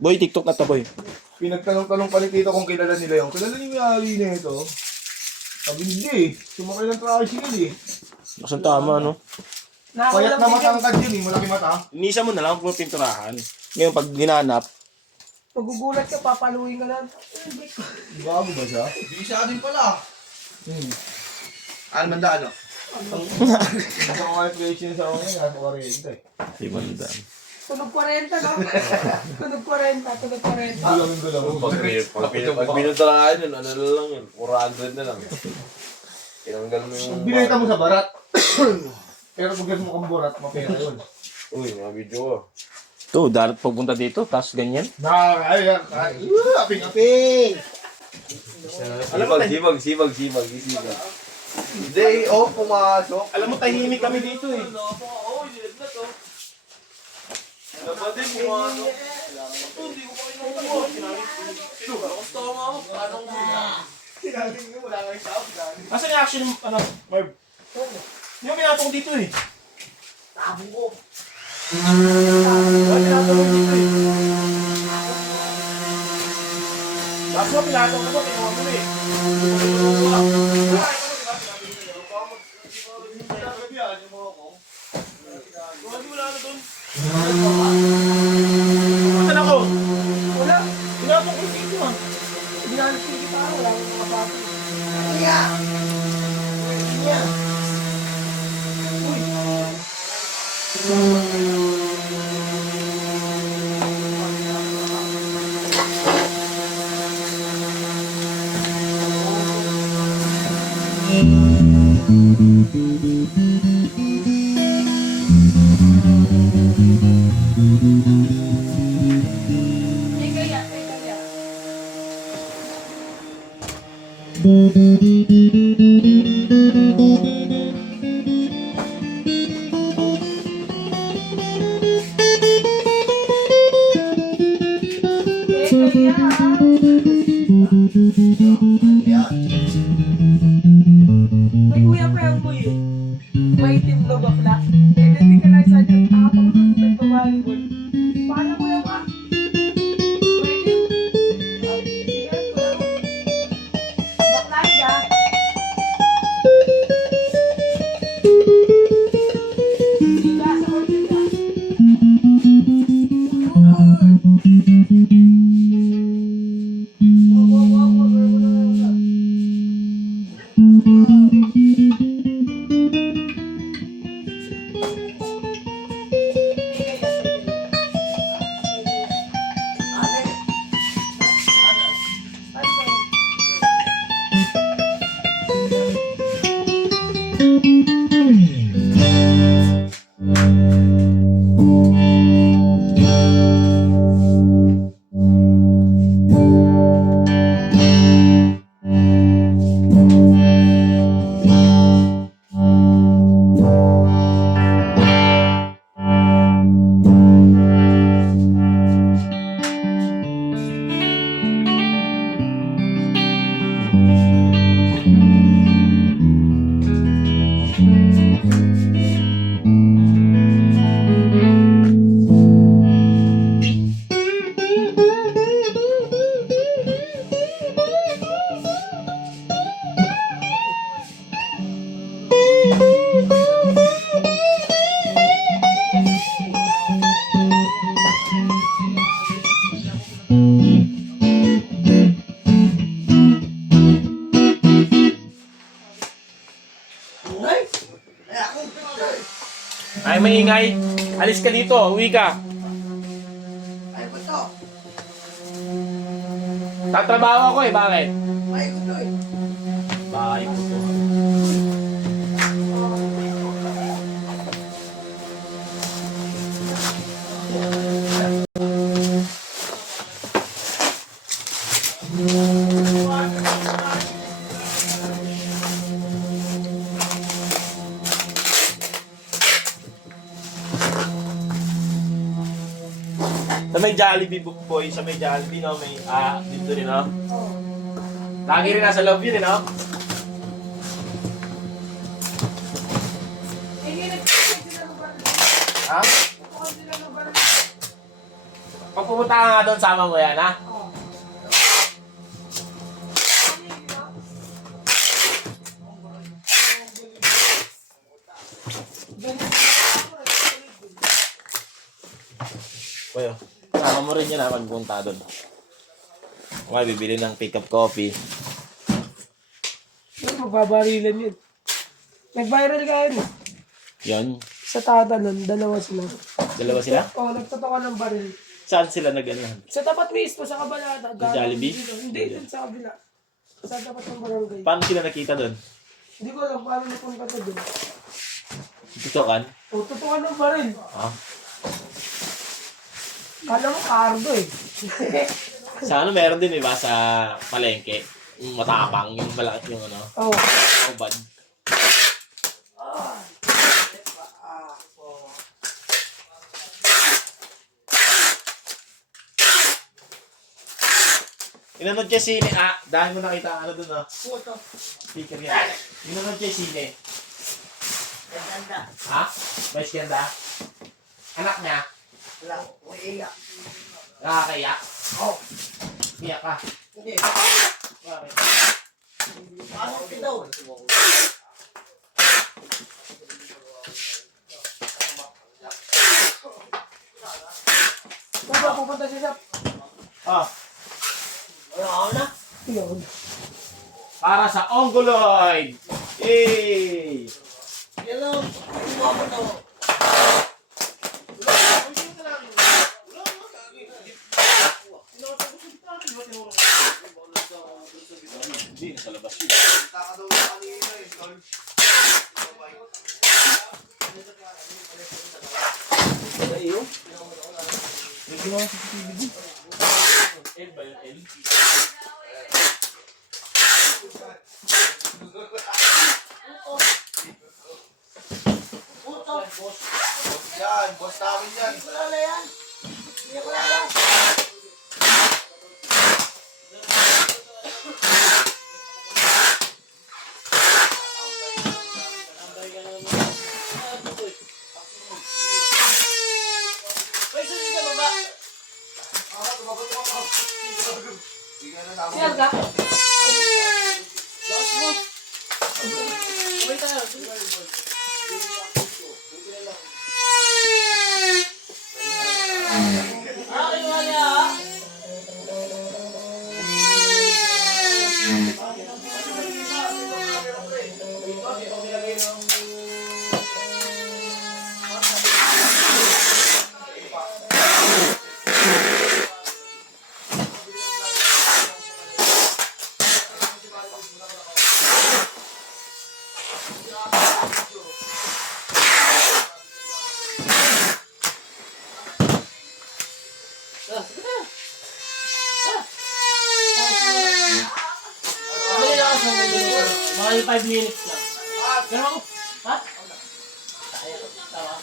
Boy, TikTok na to, boy. Pinagtanong-tanong pa ni Tito kung kilala nila yun. Kilala ni May-ari na ito. Sabi hindi eh. Sumakay ng tricycle eh. Kasang tama, no? Payat na matangkad yun eh. Malaki mata. Inisa mo na lang kung pinturahan. Ngayon, pag ginanap, Pagugulat ka, papaluin ka lang. Bago ba siya? Bisa din pala. Ano man ano? Hindi ko nga presyo sa akin. Nasa 40 eh. 500. Tunog 40, no? Tunog 40, tunog 40. Gulawin ko lang. Pag pinuntalaan yun, ano na lang yun, 400 na lang. Tinanggal mo yung... Binenta mo sa barat. Pero pag mo kang burat, mapera yun. Uy, mga video ko. to, darat pagpunta dito, tapos ganyan. Aping-aping! Sibag. Day off, pumasok. Alam mo, tahimik kami dito eh. Oo, yun na to. Dapat din pumano. Ito, hindi ko pa kinukuha. Gusto ko nga ako, paano ko muna? Sinabi mo, wala kang shop. Asan yung action, ano, Marv? Yung pinatong dito eh. Tabo ko. Wala pinatong dito eh. Tapos mo, pinatong ko, kinuha mo eh. Saan ako? Wala. Pinatong ko dito ah. Binalisin kita, wala akong mga pato. May kaya. May kaya. May kuya pa yung boy eh. May team na bakla. Eh, hindi ka lang sa dyan. Tapos ko sa nagbabalibol. Paano kuya pa? May team. Sige, kuya mo. Bakla ka. Siga sa konti ka. Ay, maingay. Alis ka dito, uwi ka. Ay, gusto. Tatrabaho ako eh, bakit? Ay, gusto eh. Bahay po to. Sa may Jollibee boy, sa may Jollibee, no? May, dito rin, no? Lagi rin nasa love yun, no? Ha? Pag pumunta ka nga doon, sama mo yan, ha? Kuya, sama mo rin yan ha, magpunta doon. Okay, bibili ng pick-up coffee. Ano, magbabarilan yun. Nag-viral ka yun. Yan. Sa tatanan, dalawa sila. Dalawa sila? Oo, nagtotoka ng baril. Saan sila nag-ano? Sa tapat mismo, sa kabalata. Sa Jollibee? Hindi, dun sa kabila. Sa tapat ng barangay. Paano sila nakita doon? Hindi ko alam paano napunta to dun. Tutukan? O, totoo ng baril. Ah. Kala mo cargo eh. Sa ano meron din, diba? Sa palengke. Yung matapang, yung malaki yung ano. Oo. Ubad. Inanod kay Sine, dahil mo nakita ano dun Puto. speaker yan. Inanod kay Sine. Ganda. Ha? May ganda? Anak niya? Wala. Uiiyak. Nakakaiyak? Oh. Iyak ka? Hindi. Bakit? Ano daw? Kung ba pupunta siya sa... Ah, Ayaw na. Yun. para sa Ongoloid! Yay! Hello. Iwa mo to. Hindi, nasa labas yun. Takadaw na kanina eh, tol. L ba yun? L? Yan, boss namin yan. Wala na yan. Hindi ko na. Siyal ka? Mga 5 minutes lang. Pero ako, ha? Tama.